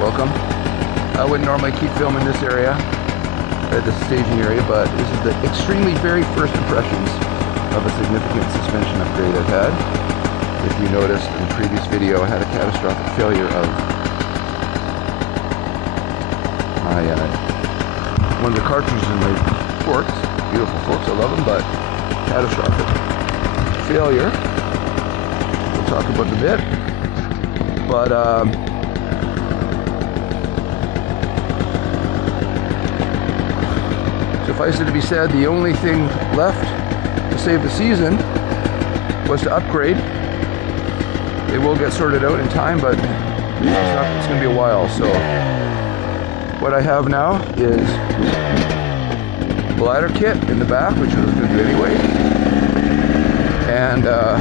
welcome. I wouldn't normally keep filming this area, the staging area, but this is the extremely very first impressions of a significant suspension upgrade I've had. If you noticed in the previous video, I had a catastrophic failure of my one of the cartridges in my forks. Beautiful forks, I love them, but catastrophic failure. We'll talk about it a bit. But suffice it to be said, the only thing left to save the season was to upgrade. It will get sorted out in time, but it's going to be a while. So what I have now is bladder kit in the back, which I was going to do anyway, and the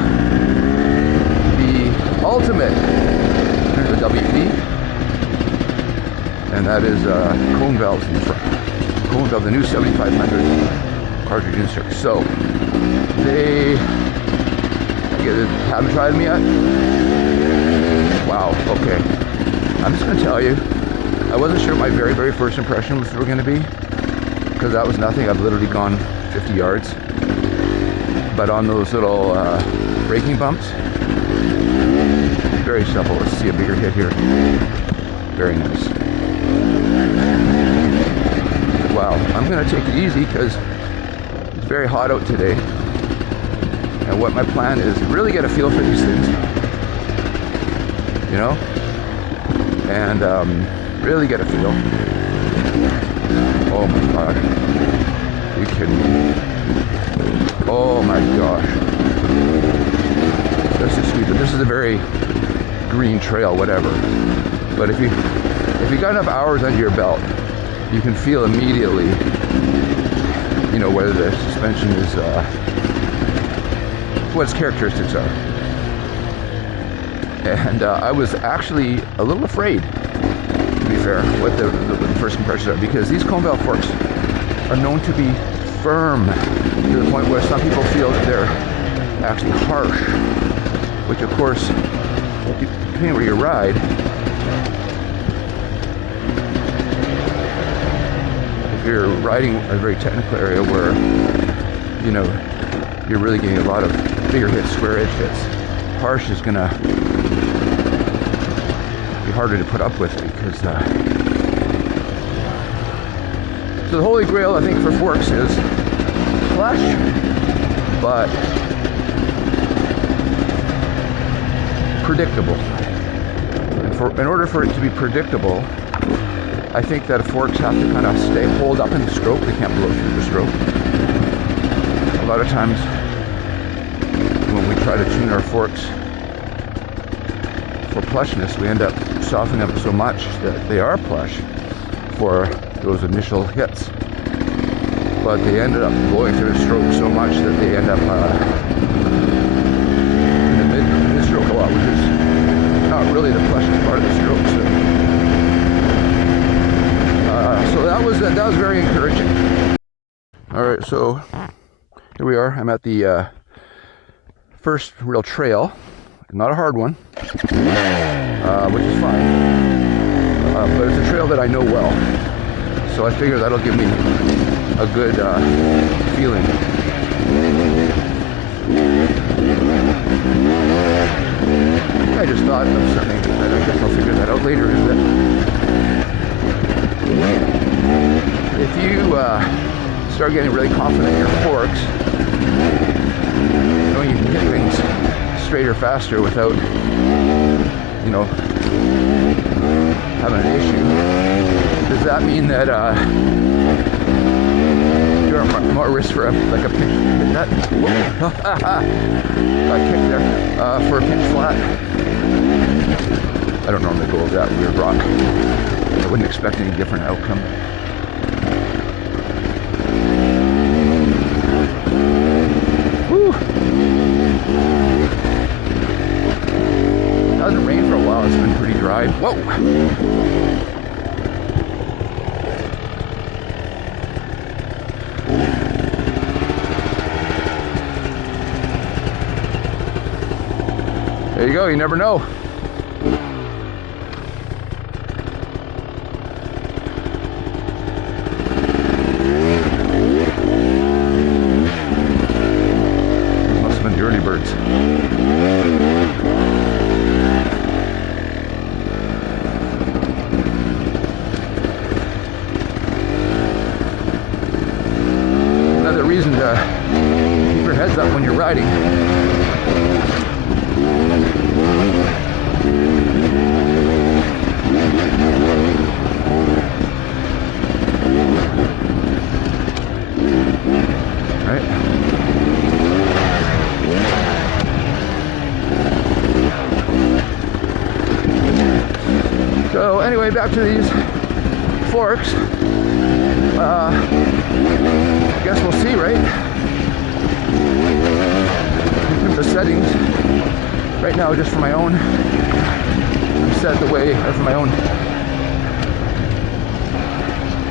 ultimate, here's the WP, and that is cone valves in the front. Cone valve, the new 7500 cartridge insert. So they haven't tried them yet. Wow. Okay. I'm just going to tell you, I wasn't sure what my very first impressions were going to be, because that was nothing. I've literally gone 50 yards. But on those little braking bumps, very simple. Let's see a bigger hit here. Very nice. Wow. I'm going to take it easy because it's very hot out today. And what my plan is really get a feel for these things, you know, and really get a feel. Oh my God, are you kidding me? Oh my gosh, this is stupid. This is a very green trail, whatever. But if you got enough hours under your belt, you can feel immediately, you know, whether the suspension is what its characteristics are. And I was actually a little afraid, to be fair, what the first impressions are, because these cone valve forks are known to be firm to the point where some people feel that they're actually harsh, which of course, depending where you ride, if you're riding a very technical area where, you know, you're really getting a lot of bigger hits, square edge hits, harsh is gonna be harder to put up with, because so the holy grail, I think, for forks is plush, but predictable. And in order for it to be predictable, I think that forks have to kind of hold up in the stroke. They can't blow through the stroke. A lot of times when we try to tune our forks for plushness, we end up softening them so much that they are plush for those initial hits, but they ended up blowing through the stroke so much that they end up in the mid stroke a lot, which is not really the plushest part of the stroke. So that was very encouraging. All right, so here we are. I'm at the first real trail, not a hard one, which is fine, but it's a trail that I know well, so I figure that'll give me a good feeling. I just thought of something, but I guess I'll figure that out later, is that if you start getting really confident in your forks, you know, you can hit things straighter, faster without, you know, having an issue. Does that mean that you're at more risk for like a pinch? That kick there for a pinch flat. I don't normally go over that weird rock. I wouldn't expect any different outcome. Whew. It hasn't rained for a while. It's been pretty dry. Whoa! There you go, you never know. riding. Right? So anyway, back to these forks. I guess we'll see, right? In terms of settings, right now, just for my own, I'm set the way, or for my own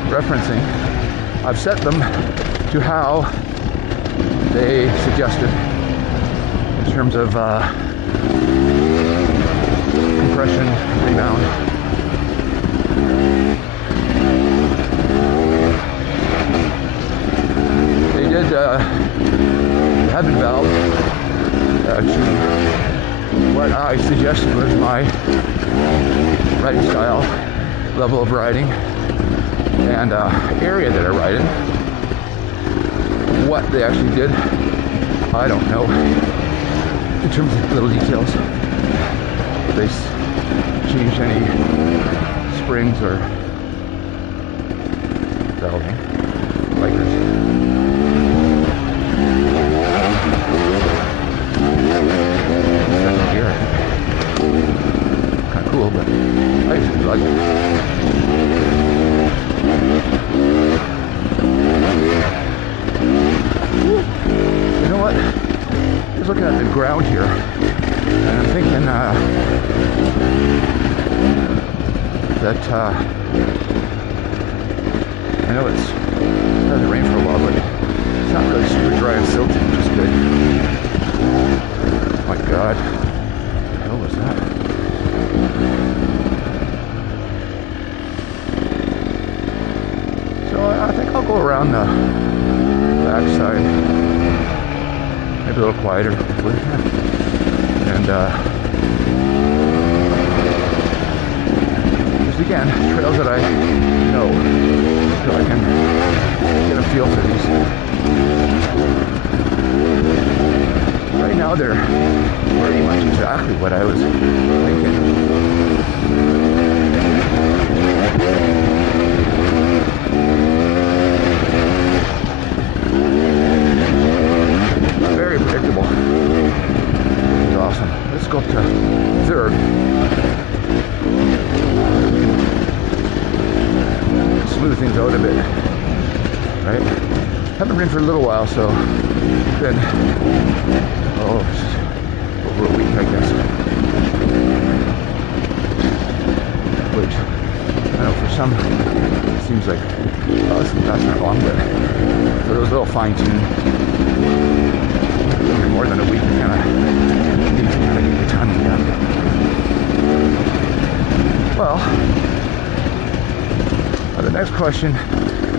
referencing, I've set them to how they suggested in terms of compression, rebound. They did have been valve. Actually, what I suggested was my riding style, level of riding, and area that I ride in. What they actually did, I don't know. In terms of little details, if they changed any springs or valving, bikers. Second gear, kind of cool, but I just like it. You know what? Just looking at the ground here, and I'm thinking that I know it hasn't rained for a while, but it's not really super dry and silty, which is good. Oh my God, what the hell was that? So I think I'll go around the backside, maybe a little quieter, hopefully. And just again, trails that I know, so I can get a feel for these. Right now, they're pretty much exactly what I was thinking. Very predictable. It's awesome. Let's go up to third. Smooth things out a bit. Right? Haven't ridden for a little while, so it's been over a week, I guess. Which I know for some it seems like that's not long, but for those little fine-tuned, more than a week, you kind of need to kind of get your timing down. Well, the next question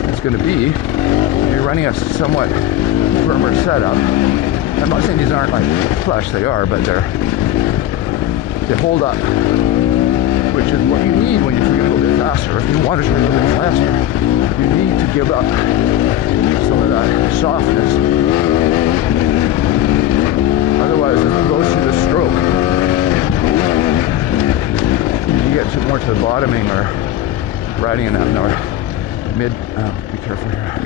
is going to be, if you're running a somewhat firmer setup, I'm not saying these aren't like plush, they are, but they hold up, which is what you need when you're going to go a bit faster. If you want to go a bit faster, you need to give up some of that softness. Otherwise, if it goes through the stroke, you get more to the bottoming or riding in that more mid, be careful here,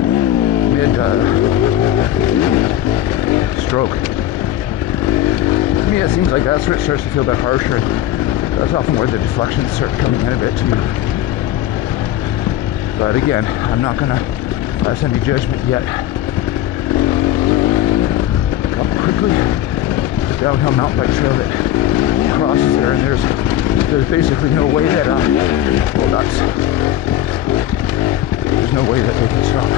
mid stroke. To me, it seems like that's where it starts to feel a bit harsher. That's often where the deflections start coming in a bit too. But again, I'm not gonna pass any judgment yet. Come quickly. The downhill mountain bike trail that crosses there, and there's basically no way that there's no way that they can stop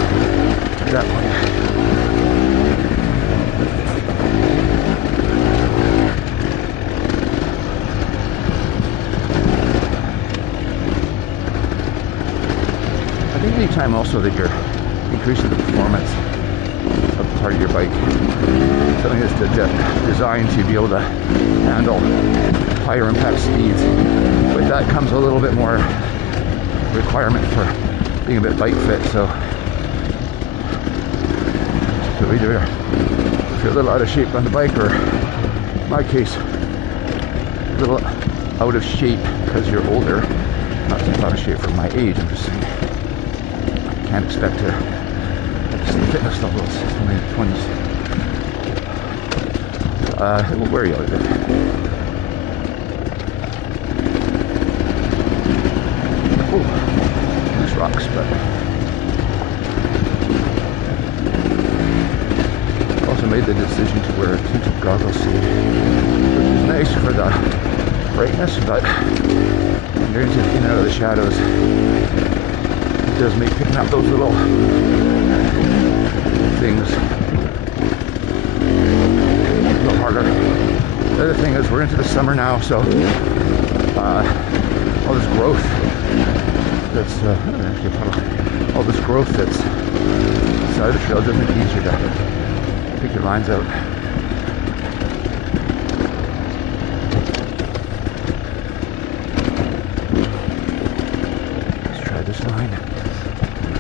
at that point. I think anytime also that you're increasing the performance of part of your bike, something that's designed to be able to handle higher impact speeds. With that comes a little bit more requirement for being a bit bike fit, so either feel a little out of shape on the bike, or in my case, a little out of shape because you're older. Not out of shape for my age, I'm just saying. I can't expect to have the same fitness levels in my 20s. It will wear you out a bit. Oh, loose rocks, but I also made the decision to wear tinted goggles, which is nice for the brightness, but when you're in and out of the shadows, it does make picking up those little things a little harder. The other thing is we're into the summer now, so all this growth that's all this growth that's inside the trail does make it easier to pick your lines out.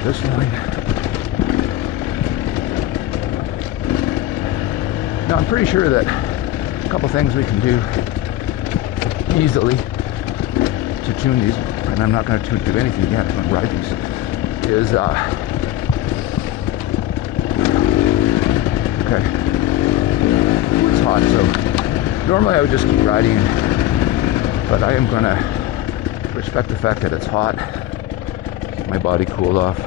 This line. Now I'm pretty sure that a couple things we can do easily to tune these, and I'm not going to do anything yet when I ride these, is okay, it's hot, so normally I would just keep riding, but I am going to respect the fact that it's hot, keep my body cooled off.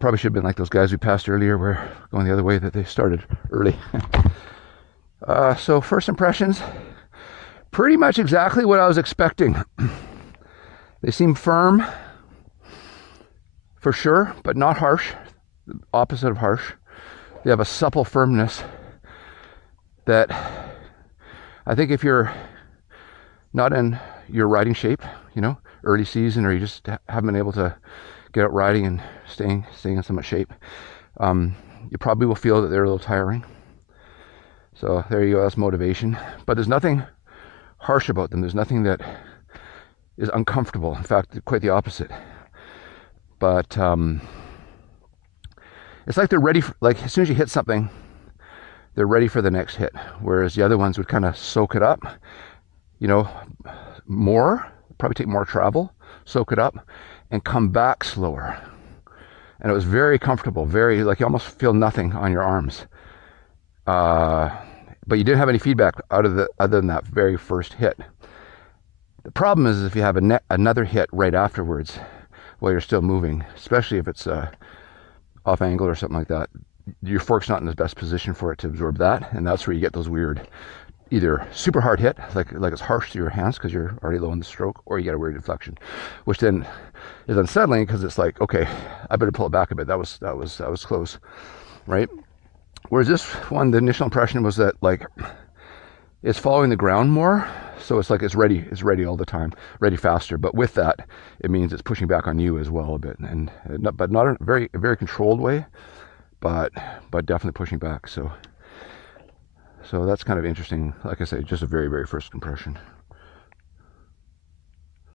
Probably should have been like those guys we passed earlier, were going the other way, that they started early. So first impressions, pretty much exactly what I was expecting. They seem firm, for sure, but not harsh. The opposite of harsh. They have a supple firmness that I think if you're not in your riding shape, you know, early season, or you just haven't been able to get out riding and staying in so much shape, you probably will feel that they're a little tiring. So there you go, that's motivation. But there's nothing harsh about them. There's nothing that is uncomfortable. In fact, quite the opposite. But it's like they're ready for, like, as soon as you hit something, they're ready for the next hit. Whereas the other ones would kind of soak it up, you know, probably take more travel, soak it up, and come back slower. And it was very comfortable, very, like, you almost feel nothing on your arms. But you didn't have any feedback other than that very first hit. The problem is if you have another hit right afterwards while you're still moving, especially if it's off angle or something like that, your fork's not in the best position for it to absorb that, and that's where you get those weird, either super hard hit, like it's harsh to your hands because you're already low in the stroke, or you get a weird inflection, which then is unsettling because it's like, okay, I better pull it back a bit. That was close, right? Whereas this one, the initial impression was that, like, it's following the ground more, so it's like it's ready all the time, ready faster. But with that, it means it's pushing back on you as well a bit, but not in a very controlled way, but definitely pushing back. So that's kind of interesting. Like I say, just a very first impression.